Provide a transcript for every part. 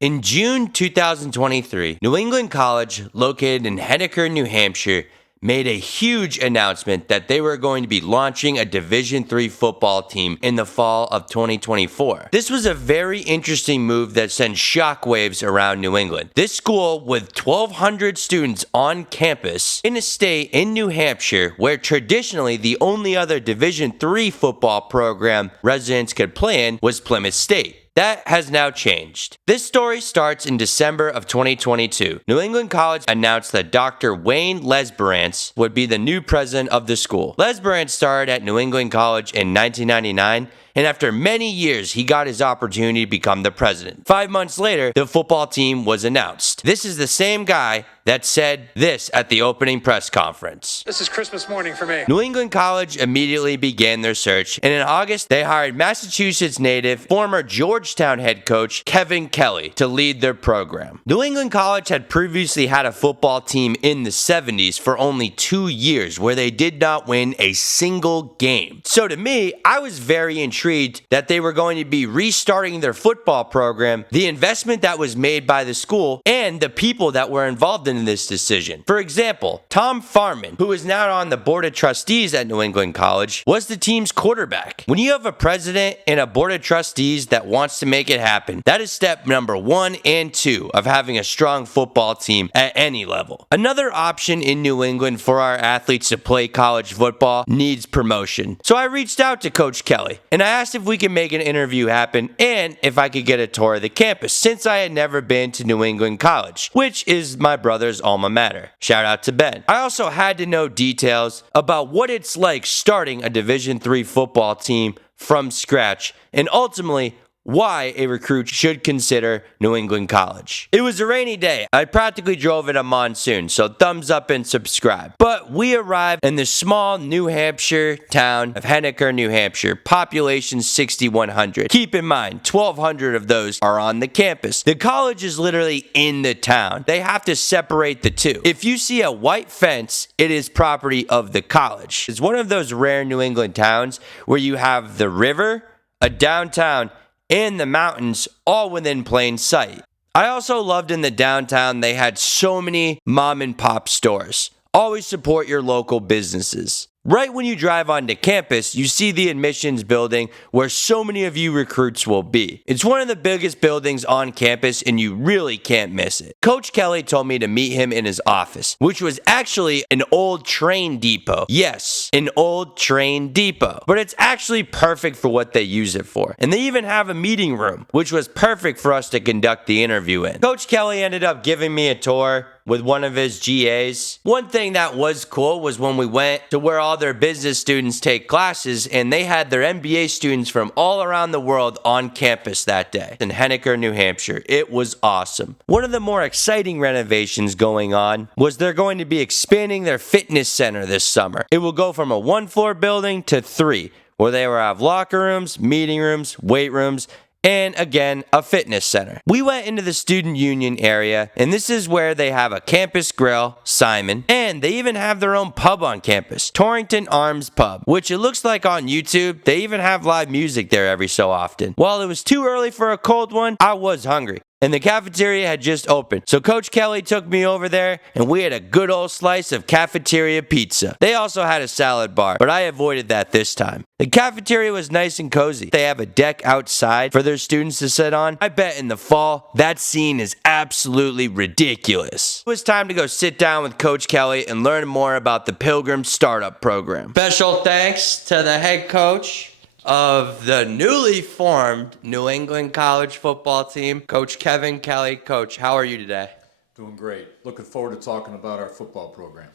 In June 2023, New England College, located in Henniker, New Hampshire, made a huge announcement that they were going to be launching a Division III football team in the fall of 2024. This was a very interesting move that sent shockwaves around New England. This school, with 1,200 students on campus in a state in New Hampshire where traditionally the only other Division III football program residents could play in was Plymouth State. That has now changed. This story starts in December of 2022. New England College announced that Dr. Wayne Lesperance would be the new president of the school. Lesperance started at New England College in 1999, and after many years, he got his opportunity to become the president. 5 months later, the football team was announced. This is the same guy that said this at the opening press conference. This is Christmas morning for me. New England College immediately began their search, and in August, they hired Massachusetts native, former Georgetown head coach Kevin Kelly to lead their program. New England College had previously had a football team in the 70s for only 2 years where they did not win a single game. So to me, I was very intrigued that they were going to be restarting their football program, the investment that was made by the school, and the people that were involved in this decision. For example, Tom Farman, who is now on the board of trustees at New England College, was the team's quarterback. When you have a president and a board of trustees that wants to make it happen, that is step number 1 and 2 of having a strong football team at any level. Another option in New England for our athletes to play college football needs promotion. So I reached out to Coach Kelly and I asked if we could make an interview happen and if I could get a tour of the campus since I had never been to New England College, which is my brother's alma mater. Shout out to Ben. I also had to know details about what it's like starting a Division III football team from scratch and ultimately why a recruit should consider New England College. It was a rainy day. I practically drove in a monsoon, so thumbs up and subscribe. But we arrived in the small New Hampshire town of Henniker, New Hampshire, population 6,100. Keep in mind, 1,200 of those are on the campus. The college is literally in the town. They have to separate the two. If you see a white fence, it is property of the college. It's one of those rare New England towns where you have the river, a downtown, and the mountains all within plain sight. I also loved in the downtown they had so many mom and pop stores. Always support your local businesses. Right when you drive onto campus, you see the admissions building where so many of you recruits will be. It's one of the biggest buildings on campus and you really can't miss it. Coach Kelly told me to meet him in his office, which was actually an old train depot. Yes, an old train depot. But it's actually perfect for what they use it for. And they even have a meeting room, which was perfect for us to conduct the interview in. Coach Kelly ended up giving me a tour with one of his GAs. One thing that was cool was when we went to where all their business students take classes and they had their MBA students from all around the world on campus that day in Henniker, New Hampshire. It was awesome. One of the more exciting renovations going on was they're going to be expanding their fitness center this summer. It will go from a 1-floor building to 3, where they will have locker rooms, meeting rooms, weight rooms, and again, a fitness center. We went into the student union area, and this is where they have a campus grill, Simon, and they even have their own pub on campus, Torrington Arms Pub, which it looks like on YouTube, they even have live music there every so often. While it was too early for a cold one, I was hungry. And the cafeteria had just opened. So Coach Kelly took me over there and we had a good old slice of cafeteria pizza. They also had a salad bar, but I avoided that this time. The cafeteria was nice and cozy. They have a deck outside for their students to sit on. I bet in the fall, that scene is absolutely ridiculous. It was time to go sit down with Coach Kelly and learn more about the Pilgrim Startup Program. Special thanks to the head coach of the newly formed New England College football team, Coach Kevin Kelly. Coach, how are you today? Doing great. Looking forward to talking about our football program.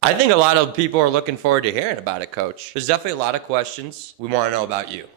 I think a lot of people are looking forward to hearing about it, Coach. There's definitely a lot of questions we want to know about you.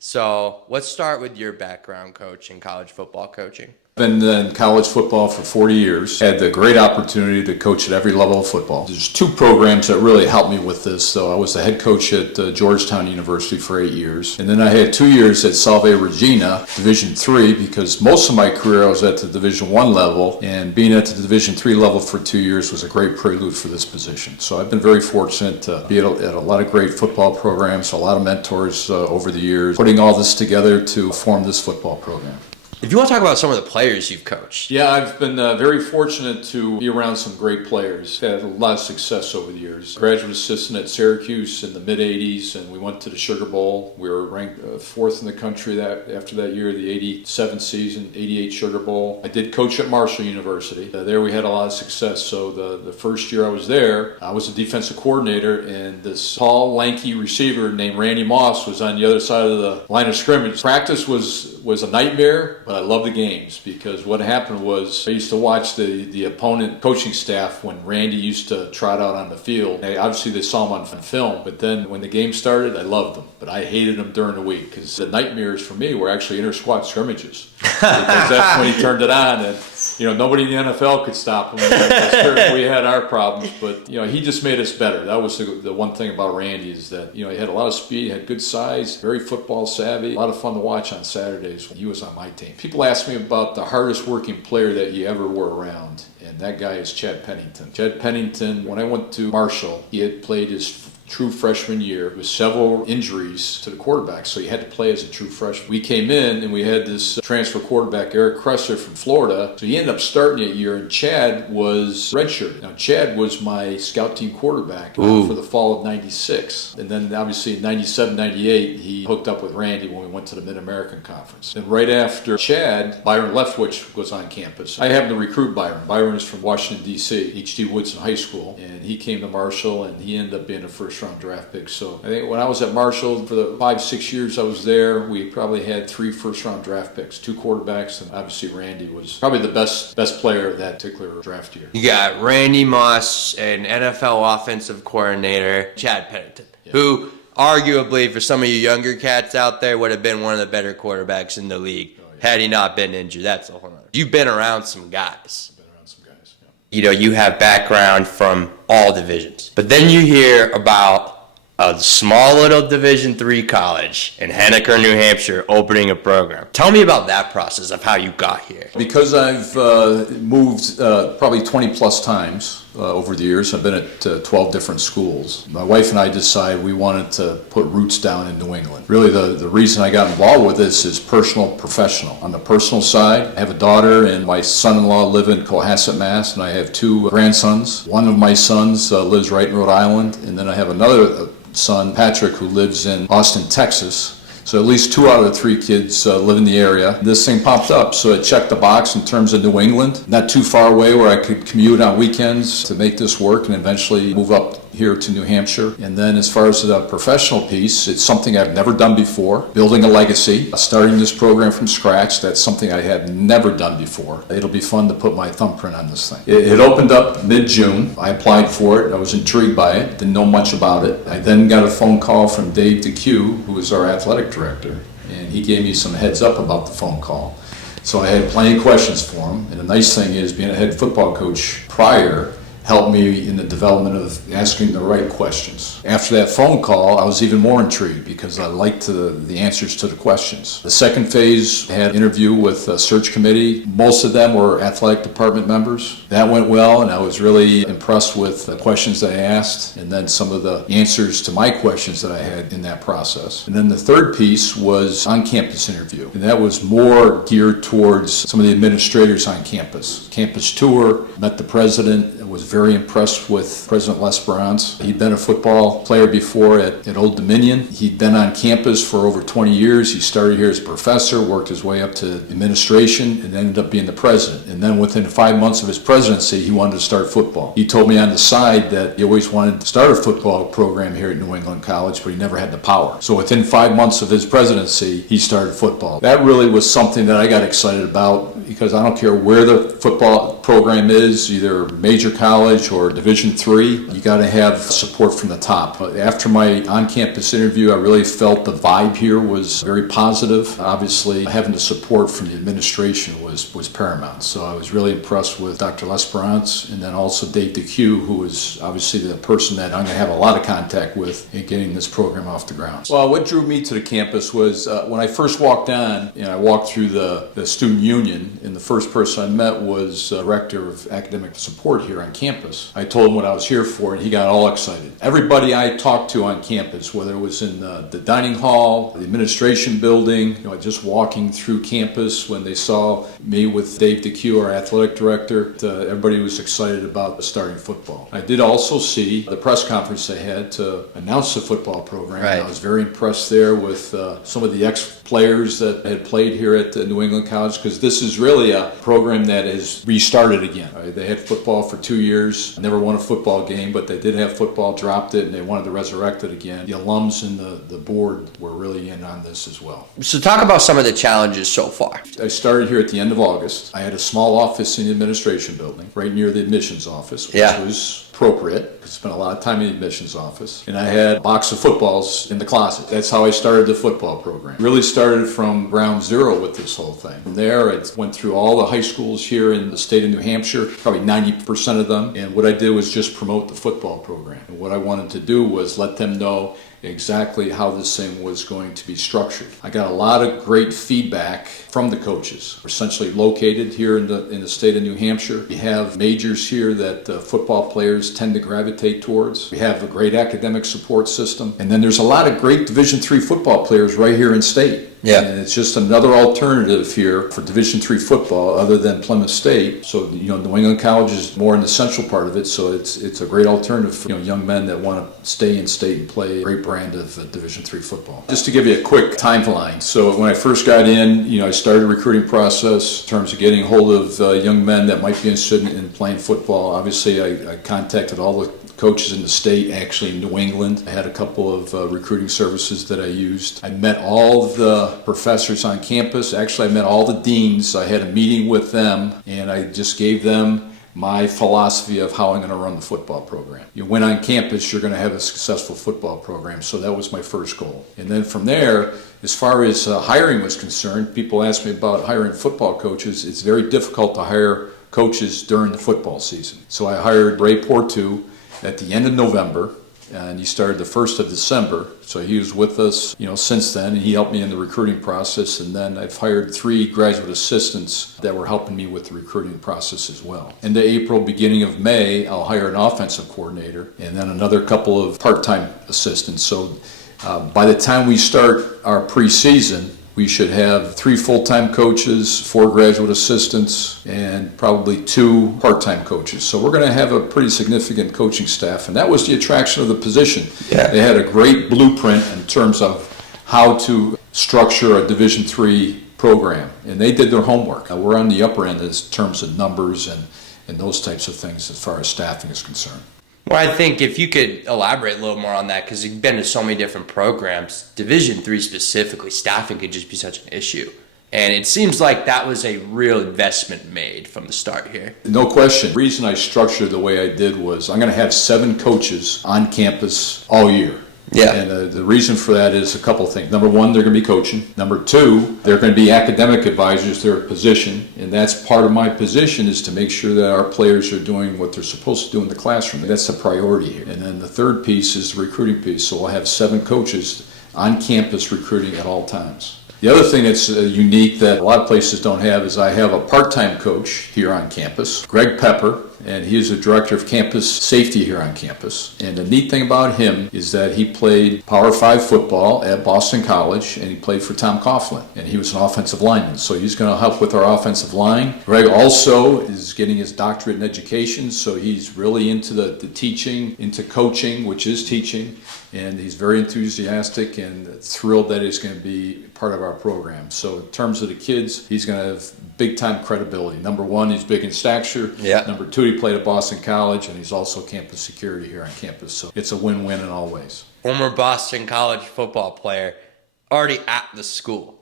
So let's start with your background, Coach, in college football coaching. Been in college football for 40 years. Had the great opportunity to coach at every level of football. There's 2 programs that really helped me with this. So I was the head coach at Georgetown University for 8 years. And then I had 2 years at Salve Regina, Division III, because most of my career I was at the Division I level. And being at the Division III level for 2 years was a great prelude for this position. So I've been very fortunate to be at a lot of great football programs, a lot of mentors over the years, putting all this together to form this football program. If you want to talk about some of the players you've coached. Yeah, I've been very fortunate to be around some great players. Had a lot of success over the years. Graduate assistant at Syracuse in the mid-'80s, and we went to the Sugar Bowl. We were ranked fourth in the country after that year, the 87 season, 88 Sugar Bowl. I did coach at Marshall University. There we had a lot of success. So the first year I was there, I was a defensive coordinator, and this tall, lanky receiver named Randy Moss was on the other side of the line of scrimmage. Practice was a nightmare, but I loved the games because what happened was I used to watch the opponent coaching staff when Randy used to trot out on the field. Obviously they saw him on film, but then when the game started, I loved them. But I hated them during the week because the nightmares for me were actually inter-squad scrimmages because that's when he turned it on, and nobody in the NFL could stop him. We had our problems, but he just made us better. That was the one thing about Randy is that he had a lot of speed, had good size, very football savvy, a lot of fun to watch on Saturdays when he was on my team. People ask me about the hardest working player that you ever were around, and that guy is Chad Pennington. Chad Pennington, when I went to Marshall, he had played his true freshman year with several injuries to the quarterback, so he had to play as a true freshman. We came in and we had this transfer quarterback, Eric Kresser from Florida, so he ended up starting that year, and Chad was redshirted. Now, Chad was my scout team quarterback for the fall of '96, and then obviously in '97, '98, he hooked up with Randy when we went to the Mid-American Conference. And right after Chad, Byron Leftwich was on campus. I happened to recruit Byron. Byron is from Washington, D.C., H.D. Woodson High School, and he came to Marshall, and he ended up being a first-round draft pick. So I think when I was at Marshall, for the 5-6 years I was there, we probably had 3 first-round draft picks, 2 quarterbacks, and obviously Randy was probably the best player of that particular draft year. You got Randy Moss, an NFL offensive coordinator, Chad Pennington, who arguably for some of you younger cats out there would have been one of the better quarterbacks in the league had he not been injured. That's a whole nother. You've been around some guys. You have background from all divisions. But then you hear about a small little Division III college in Henniker, New Hampshire, opening a program. Tell me about that process of how you got here. Because I've moved probably 20 plus times over the years. I've been at 12 different schools. My wife and I decided we wanted to put roots down in New England. Really, the reason I got involved with this is personal, professional. On the personal side, I have a daughter and my son-in-law live in Cohasset, Mass., and I have 2 grandsons. One of my sons lives right in Rhode Island, and then I have another son, Patrick, who lives in Austin, Texas. So at least 2 out of the 3 kids live in the area. This thing popped up, so it checked the box in terms of New England. Not too far away where I could commute on weekends to make this work and eventually move up here to New Hampshire. And then as far as the professional piece, it's something I've never done before. Building a legacy, starting this program from scratch, that's something I had never done before. It'll be fun to put my thumbprint on this thing. It opened up mid-June. I applied for it. I was intrigued by it. Didn't know much about it. I then got a phone call from Dave DeCue, who was our athletic director, and he gave me some heads up about the phone call. So I had plenty of questions for him. And the nice thing is, being a head football coach prior helped me in the development of asking the right questions. After that phone call, I was even more intrigued because I liked the answers to the questions. The second phase had an interview with a search committee. Most of them were athletic department members. That went well, and I was really impressed with the questions that I asked and then some of the answers to my questions that I had in that process. And then the third piece was on-campus interview, and that was more geared towards some of the administrators on campus. Campus tour, met the president, was very impressed with President Les Brown's. He'd been a football player before at Old Dominion. He'd been on campus for over 20 years. He started here as a professor, worked his way up to administration, and ended up being the president. And then within 5 months of his presidency, he wanted to start football. He told me on the side that he always wanted to start a football program here at New England College, but he never had the power. So within 5 months of his presidency, he started football. That really was something that I got excited about because I don't care where the football program is, either major college or Division III, you got to have support from the top. But after my on-campus interview, I really felt the vibe here was very positive. Obviously, having the support from the administration was paramount. So I was really impressed with Dr. Les Brown's and then also Dave DeCue, who was obviously the person that I'm going to have a lot of contact with in getting this program off the ground. Well, what drew me to the campus was when I first walked on, and I walked through the student union, and the first person I met was Rector director of academic support here on campus. I told him what I was here for, and he got all excited. Everybody I talked to on campus, whether it was in the dining hall, the administration building, just walking through campus, when they saw me with Dave DeCue, our athletic director, everybody was excited about starting football. I did also see the press conference they had to announce the football program. Right. I was very impressed there with some of the ex-players that had played here at New England College, because this is really a program that has restarted again. They had football for 2 years, never won a football game, but they did have football, dropped it, and they wanted to resurrect it again. The alums and the board were really in on this as well. So talk about some of the challenges so far. I started here at the end of August. I had a small office in the administration building, right near the admissions office, which was appropriate, because I spent a lot of time in the admissions office. And I had a box of footballs in the closet. That's how I started the football program. Really started from ground zero with this whole thing. From there, I went through all the high schools here in the state of New Hampshire, probably 90% of them. And what I did was just promote the football program. And what I wanted to do was let them know exactly how this thing was going to be structured. I got a lot of great feedback from the coaches. We're essentially located here in the state of New Hampshire. We have majors here that football players tend to gravitate towards. We have a great academic support system. And then there's a lot of great Division III football players right here in state. Yeah. And it's just another alternative here for Division III football other than Plymouth State. So, New England College is more in the central part of it, so it's a great alternative for young men that want to stay in state and play a great brand of Division III football. Just to give you a quick timeline. So when I first got in, I started a recruiting process in terms of getting hold of young men that might be interested in playing football. Obviously, I contacted all the coaches in the state, actually in New England. I had a couple of recruiting services that I used. I met all of the professors on campus. Actually, I met all the deans. I had a meeting with them, and I just gave them my philosophy of how I'm going to run the football program. When on campus, you're going to have a successful football program. So that was my first goal. And then from there, as far as hiring was concerned, people ask me about hiring football coaches. It's very difficult to hire coaches during the football season. So I hired Ray Portu at the end of November, and he started the 1st of December. So he was with us, since then, and he helped me in the recruiting process. And then I've hired 3 graduate assistants that were helping me with the recruiting process as well. Into April, beginning of May, I'll hire an offensive coordinator and then another couple of part-time assistants. So by the time we start our preseason, we should have 3 full-time coaches, 4 graduate assistants, and probably 2 part-time coaches. So we're going to have a pretty significant coaching staff, and that was the attraction of the position. Yeah. They had a great blueprint in terms of how to structure a Division III program, and they did their homework. We're on the upper end in terms of numbers and those types of things as far as staffing is concerned. Well, I think if you could elaborate a little more on that, because you've been to so many different programs, Division III specifically, staffing could just be such an issue. And it seems like that was a real investment made from the start here. No question. The reason I structured the way I did was I'm going to have 7 coaches on campus all year. Yeah. And the reason for that is a couple of things. Number 1, they're going to be coaching. Number 2, they're going to be academic advisors, their position. And that's part of my position, is to make sure that our players are doing what they're supposed to do in the classroom. That's the priority here. And then the third piece is the recruiting piece. So we'll have 7 coaches on campus recruiting at all times. The other thing that's unique that a lot of places don't have is I have a part-time coach here on campus, Greg Pepper, and he is the director of campus safety here on campus. And the neat thing about him is that he played Power 5 football at Boston College, and he played for Tom Coughlin, and he was an offensive lineman. So he's going to help with our offensive line. Greg also is getting his doctorate in education, so he's really into the teaching, into coaching, which is teaching, and he's very enthusiastic and thrilled that he's going to be part of our program. So in terms of the kids, he's going to have big-time credibility. Number 1, he's big in stature. Yeah. Number 2, he played at Boston College, and he's also campus security here on campus. So it's a win-win in all ways. Former Boston College football player, already at the school.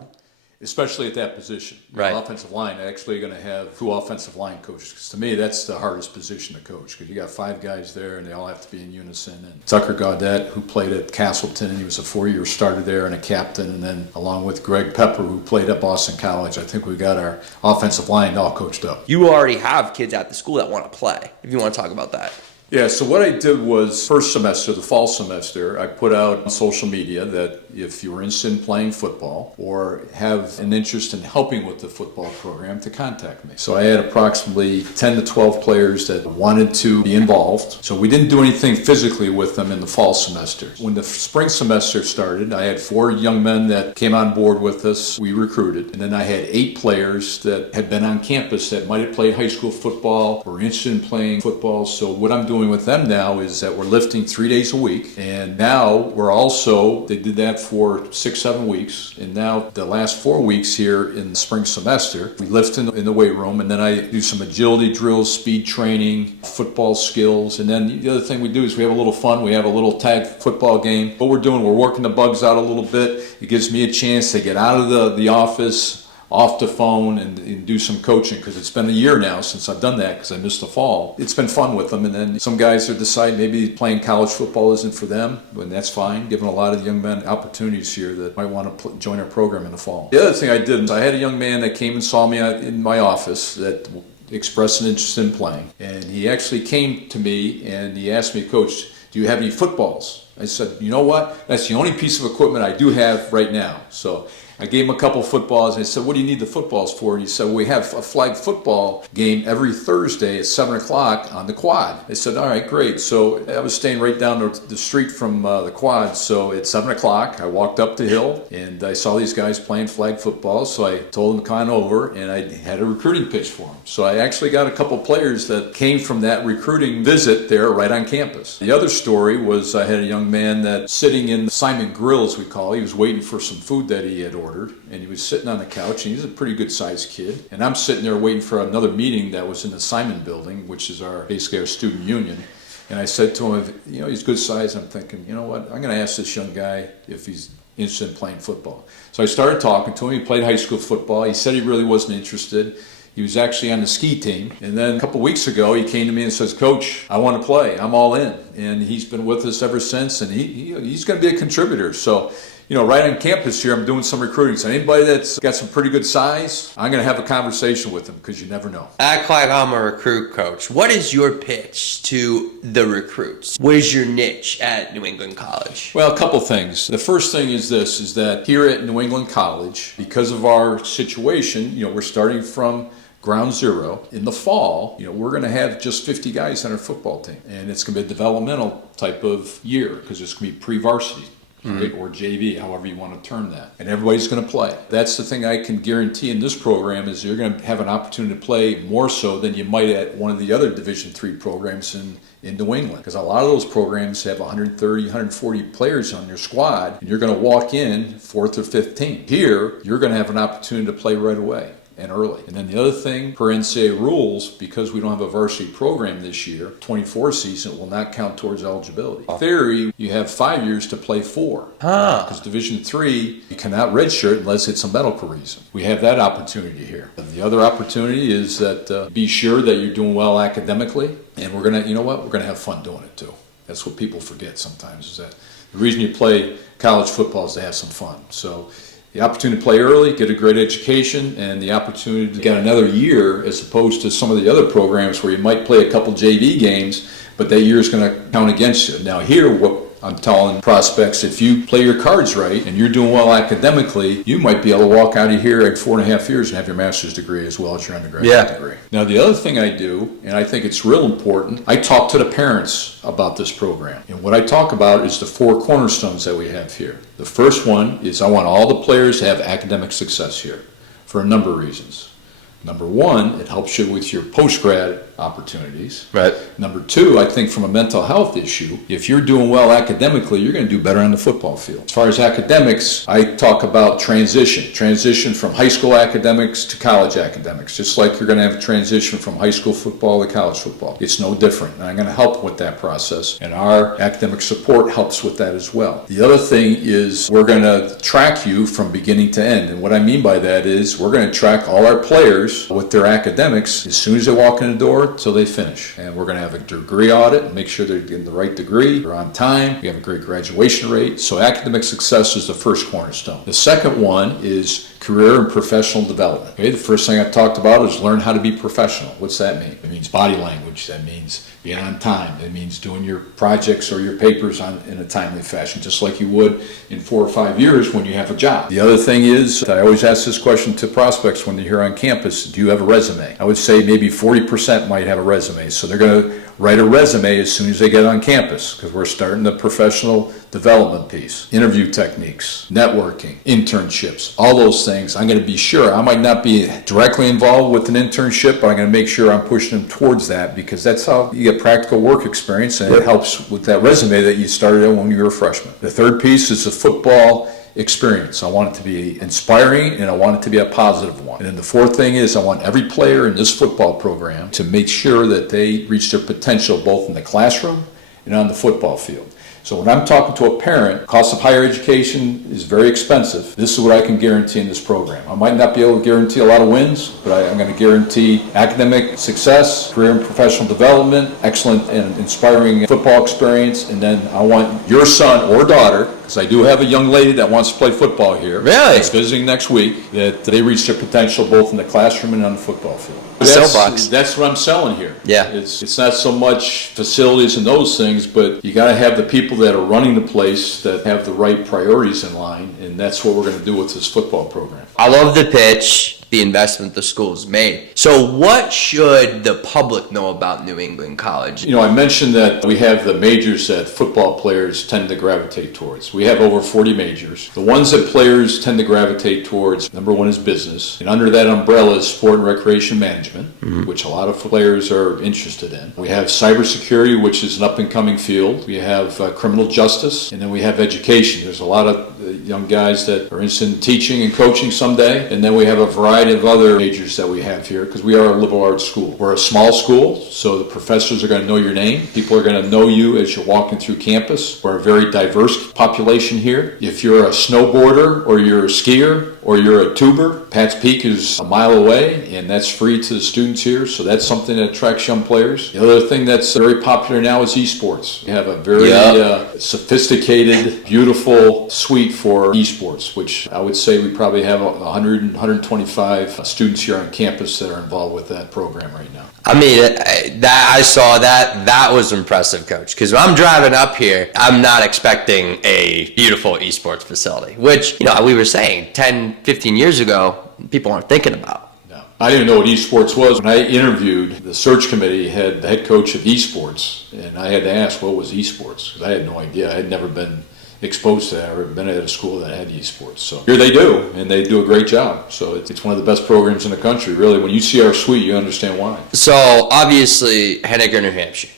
Especially at that position. Right. Offensive line, actually going to have 2 offensive line coaches. Because to me, that's the hardest position to coach. Because you got 5 guys there, and they all have to be in unison. And Tucker Gaudette, who played at Castleton, and he was a 4-year starter there and a captain. And then along with Greg Pepper, who played at Boston College, I think we got our offensive line all coached up. You already have kids at the school that want to play, if you want to talk about that. Yeah, so what I did was first semester, the fall semester, I put out on social media that if you were interested in playing football or have an interest in helping with the football program, to contact me. So I had approximately 10 to 12 players that wanted to be involved. So we didn't do anything physically with them in the fall semester. When the spring semester started, I had 4 young men that came on board with us. We recruited. And then I had 8 players that had been on campus that might have played high school football or interested in playing football. So what I'm doing with them now is that we're lifting 3 days a week. And now we're also, they did that for 6-7 weeks. And now the last 4 weeks here in the spring semester, we lift in the weight room. And then I do some agility drills, speed training, football skills. And then the other thing we do is we have a little fun. We have a little tag football game. What we're doing, we're working the bugs out a little bit. It gives me a chance to get out of the office, off the phone, and do some coaching, because it's been a year now since I've done that because I missed the fall. It's been fun with them, and then some guys are deciding maybe playing college football isn't for them, and that's fine, giving a lot of young men opportunities here that might want to join our program in the fall. The other thing I did is I had a young man that came and saw me in my office that expressed an interest in playing, and he actually came to me and he asked me, Coach, do you have any footballs? I said, you know what? That's the only piece of equipment I do have right now. So I gave him a couple footballs, and I said, what do you need the footballs for? And he said, we have a flag football game every Thursday at 7 o'clock on the quad. I said, all right, great. So I was staying right down the street from the quad. So at 7 o'clock, I walked up the hill, and I saw these guys playing flag football. So I told them to come on over, and I had a recruiting pitch for them. So I actually got a couple players that came from that recruiting visit there right on campus. The other story was I had a young man that sitting in Simon Grill, as we call it. He was waiting for some food that he had ordered. And he was sitting on the couch, and he's a pretty good sized kid. And I'm sitting there waiting for another meeting that was in the Simon building, which is basically our student union. And I said to him, you know, he's good size. I'm thinking, you know what, I'm going to ask this young guy if he's interested in playing football. So I started talking to him. He played high school football. He said he really wasn't interested. He was actually on the ski team. And then a couple weeks ago, he came to me and says, Coach, I want to play. I'm all in. And he's been with us ever since, and he's going to be a contributor. So, you know, right on campus here, I'm doing some recruiting. So anybody that's got some pretty good size, I'm going to have a conversation with them, because you never know. Act like I'm a recruit coach. What is your pitch to the recruits? What is your niche at New England College? Well, a couple things. The first thing is this, is that here at New England College, because of our situation, you know, we're starting from ground zero. In the fall, you know, we're going to have just 50 guys on our football team. And it's going to be a developmental type of year, because it's going to be pre-varsity. Right? Or JV, however you want to term that. And everybody's going to play. That's the thing I can guarantee in this program, is you're going to have an opportunity to play more so than you might at one of the other Division III programs in New England. Because a lot of those programs have 130, 140 players on your squad, and you're going to walk in 4th or 5th team. Here, you're going to have an opportunity to play right away and early. And then the other thing, per NCAA rules, because we don't have a varsity program this year, 24 season will not count towards eligibility. In theory, you have 5 years to play 4. Because Division III, you cannot redshirt unless it's a medical reason. We have that opportunity here. And the other opportunity is that be sure that you're doing well academically, and we're going to, you know what, we're going to have fun doing it too. That's what people forget sometimes, is that the reason you play college football is to have some fun. So the opportunity to play early, get a great education, and the opportunity to get another year, as opposed to some of the other programs where you might play a couple JV games, but that year is going to count against you. Now here, what I'm telling prospects, if you play your cards right and you're doing well academically, you might be able to walk out of here at 4.5 years and have your master's degree as well as your undergraduate degree. Now the other thing I do, and I think it's real important, I talk to the parents about this program. And what I talk about is the 4 cornerstones that we have here. The first one is I want all the players to have academic success here for a number of reasons. Number 1, it helps you with your post-grad opportunities. Right. Number 2, I think from a mental health issue, if you're doing well academically, you're going to do better on the football field. As far as academics, I talk about transition from high school academics to college academics, just like you're going to have a transition from high school football to college football. It's no different, and I'm going to help with that process, and our academic support helps with that as well. The other thing is we're going to track you from beginning to end, and what I mean by that is we're going to track all our players with their academics. As soon as they walk in the door, forth till they finish. And we're going to have a degree audit and make sure they're getting the right degree, they're on time, we have a great graduation rate. So academic success is the first cornerstone. The second one is career and professional development. Okay, the first thing I talked about is learn how to be professional. What's that mean? It means body language. That means being on time. It means doing your projects or your papers in a timely fashion, just like you would in 4 or 5 years when you have a job. The other thing is, I always ask this question to prospects when they're here on campus, do you have a resume? I would say maybe 40% might have a resume. So they're going to write a resume as soon as they get on campus, because we're starting the professional development piece, interview techniques, networking, internships, all those things. I'm going to be sure, I might not be directly involved with an internship, but I'm going to make sure I'm pushing them towards that, because that's how you get practical work experience, and it helps with that resume that you started when you were a freshman. The third piece is the football experience. I want it to be inspiring, and I want it to be a positive one. And then the fourth thing is, I want every player in this football program to make sure that they reach their potential both in the classroom and on the football field. So when I'm talking to a parent, cost of higher education is very expensive. This is what I can guarantee in this program. I might not be able to guarantee a lot of wins, but I'm going to guarantee academic success, career and professional development, excellent and inspiring football experience, and then I want your son or daughter, because I do have a young lady that wants to play football here. Really? That's visiting next week, that they reach their potential both in the classroom and on the football field. That's what I'm selling here. Yeah. It's not so much facilities and those things, but you got to have the people that are running the place that have the right priorities in line, and that's what we're going to do with this football program. I love the pitch, the investment the school's made. So what should the public know about New England College? You know, I mentioned that we have the majors that football players tend to gravitate towards. We have over 40 majors. The ones that players tend to gravitate towards, number one is business, and under that umbrella is sport and recreation management, which a lot of players are interested in. We have cybersecurity, which is an up-and-coming field. We have criminal justice, and then we have education. There's a lot of young guys that are interested in teaching and coaching someday, and then we have a variety of other majors that we have here, because we are a liberal arts school. We're a small school, so the professors are going to know your name. People are going to know you as you're walking through campus. We're a very diverse population here. If you're a snowboarder, or you're a skier, or you're a tuber, Pat's Peak is a mile away, and that's free to the students here, so that's something that attracts young players. The other thing that's very popular now is esports. We have a very sophisticated, beautiful suite for esports, which I would say we probably have 100 and 125 students here on campus that are involved with that program right now. I mean, I saw that. That was impressive, Coach. Because when I'm driving up here, I'm not expecting a beautiful esports facility, which, we were saying 10, 15 years ago, people aren't thinking about. No. I didn't know what esports was. When I interviewed, the search committee had the head coach of esports, and I had to ask, what was esports? Because I had no idea. I had never been exposed to that or been at a school that had esports. So here they do, and they do a great job. So it's one of the best programs in the country. Really, when you see our suite, you understand why. So obviously, Henniker, New Hampshire.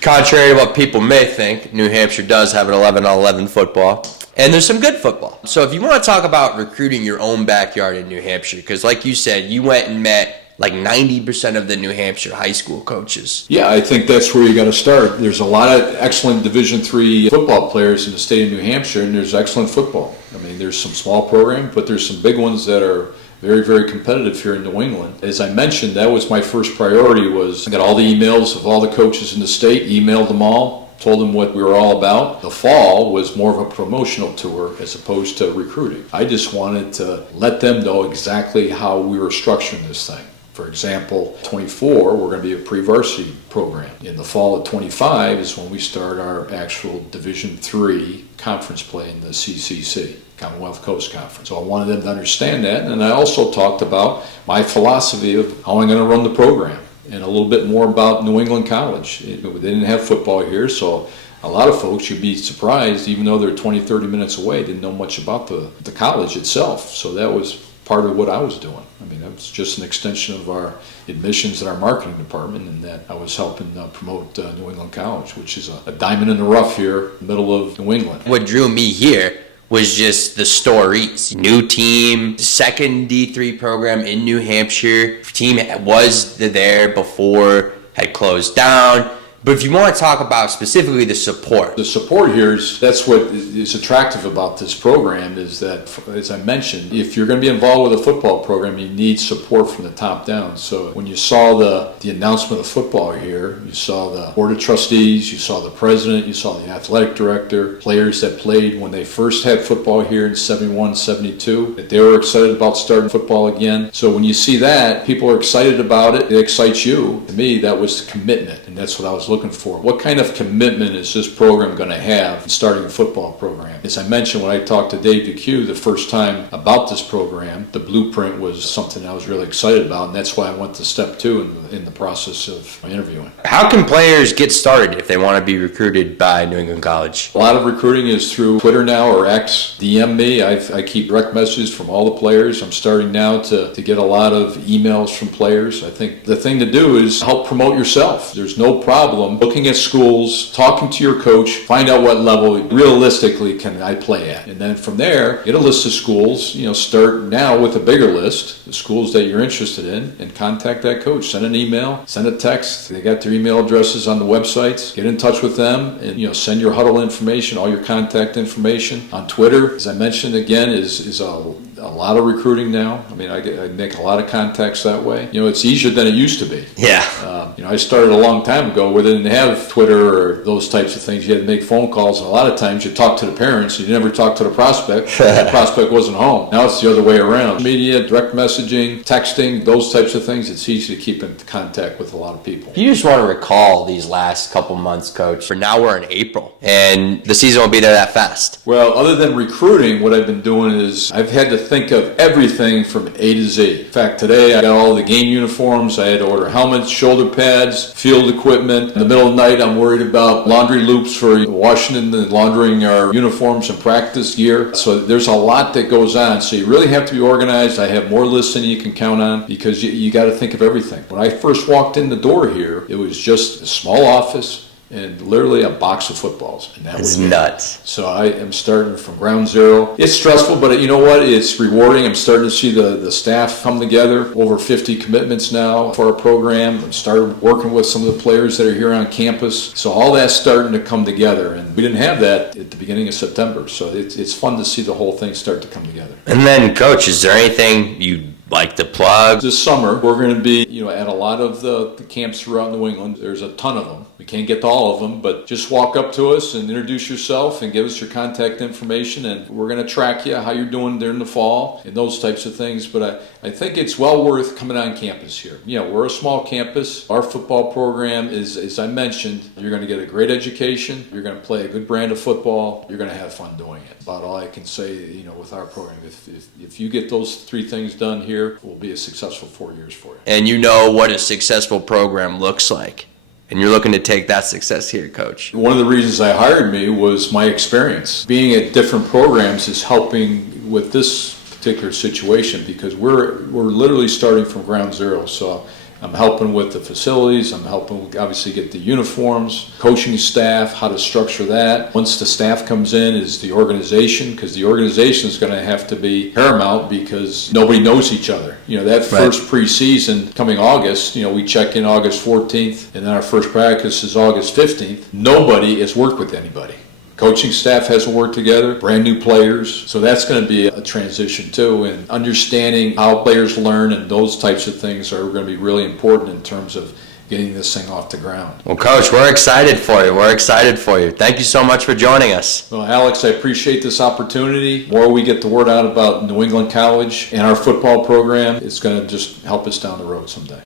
Contrary to what people may think, New Hampshire does have an 11-on-11 football. And there's some good football. So if you want to talk about recruiting your own backyard in New Hampshire, because like you said, you went and met like 90% of the New Hampshire high school coaches. Yeah, I think that's where you got to start. There's a lot of excellent Division III football players in the state of New Hampshire, and there's excellent football. I mean, there's some small programs, but there's some big ones that are very, very competitive here in New England. As I mentioned, that was my first priority. I got all the emails of all the coaches in the state, emailed them all, told them what we were all about. The fall was more of a promotional tour as opposed to recruiting. I just wanted to let them know exactly how we were structuring this thing. For example, 24, we're going to be a pre-varsity program. In the fall of 25 is when we start our actual Division III conference play in the CCC, Commonwealth Coast Conference. So I wanted them to understand that, and I also talked about my philosophy of how I'm going to run the program and a little bit more about New England College. They didn't have football here, so a lot of folks, you'd be surprised, even though they're 20, 30 minutes away, didn't know much about the college itself. So that was part of what I was doing. I mean, that was just an extension of our admissions and our marketing department, and that I was helping promote New England College, which is a diamond in the rough here, middle of New England. What drew me here was just the stories. New team, second D3 program in New Hampshire. Team was there before, had closed down. But if you want to talk about specifically the support. The support here that's what is attractive about this program is that, as I mentioned, if you're going to be involved with a football program, you need support from the top down. So when you saw the announcement of football here, you saw the board of trustees, you saw the president, you saw the athletic director, players that played when they first had football here in 71, 72, that they were excited about starting football again. So when you see that, people are excited about it. It excites you. To me, that was commitment, and that's what I was looking for. What kind of commitment is this program going to have in starting a football program? As I mentioned, when I talked to Dave DeCue the first time about this program, the blueprint was something I was really excited about, and that's why I went to step 2 in the process of my interviewing. How can players get started if they want to be recruited by New England College? A lot of recruiting is through Twitter now, or X. DM me. I keep direct messages from all the players. I'm starting now to get a lot of emails from players. I think the thing to do is help promote yourself. There's no problem looking at schools, talking to your coach, find out what level realistically can I play at. And then from there, get a list of schools, start now with a bigger list, the schools that you're interested in, and contact that coach. Send an email, send a text. They got their email addresses on the websites. Get in touch with them and, send your huddle information, all your contact information. On Twitter, as I mentioned again, is a lot of recruiting now. I mean, I make a lot of contacts that way. It's easier than it used to be. Yeah. I started a long time ago where they didn't have Twitter or those types of things. You had to make phone calls, and a lot of times you talk to the parents, you never talk to the prospect. The prospect wasn't home. Now it's the other way around. Media, direct messaging, texting, those types of things, it's easy to keep in contact with a lot of people. You just want to recall these last couple months, Coach. For now, we're in April, and the season won't be there that fast. Well, other than recruiting, what I've been doing is I've had to think of everything from A to Z. In fact, today I got all the game uniforms. I had to order helmets, shoulder pads, field equipment. In the middle of the night, I'm worried about laundry loops for Washington and laundering our uniforms and practice gear. So there's a lot that goes on. So you really have to be organized. I have more lists than you can count on because you got to think of everything. When I first walked in the door here, it was just a small office and literally a box of footballs. And that was nuts. So I am starting from ground zero. It's stressful, but you know what? It's rewarding. I'm starting to see the staff come together. Over 50 commitments now for our program. I'm started working with some of the players that are here on campus. So all that's starting to come together. And we didn't have that at the beginning of September. So it's fun to see the whole thing start to come together. And then, Coach, is there anything you'd like to plug? This summer, we're going to be, at a lot of the camps throughout New England. There's a ton of them. We can't get to all of them, but just walk up to us and introduce yourself and give us your contact information, and we're going to track you, how you're doing during the fall, and those types of things. But I think it's well worth coming on campus here. We're a small campus. Our football program is, as I mentioned, you're going to get a great education. You're going to play a good brand of football. You're going to have fun doing it. About all I can say, with our program. If you get those 3 things done here, it will be a successful 4 years for you. And you know what a successful program looks like. And you're looking to take that success here, Coach. One of the reasons I hired me was my experience. Being at different programs is helping with this particular situation because we're literally starting from ground zero. So I'm helping with the facilities. I'm helping obviously get the uniforms, coaching staff, how to structure that. Once the staff comes in is the organization, because the organization is going to have to be paramount because nobody knows each other. That first preseason coming August, we check in August 14th, and then our first practice is August 15th. Nobody has worked with anybody. Coaching staff hasn't worked together, brand new players. So that's going to be a transition too. And understanding how players learn and those types of things are going to be really important in terms of getting this thing off the ground. Well, Coach, we're excited for you. We're excited for you. Thank you so much for joining us. Well, Alex, I appreciate this opportunity. The more we get the word out about New England College and our football program, it's going to just help us down the road someday.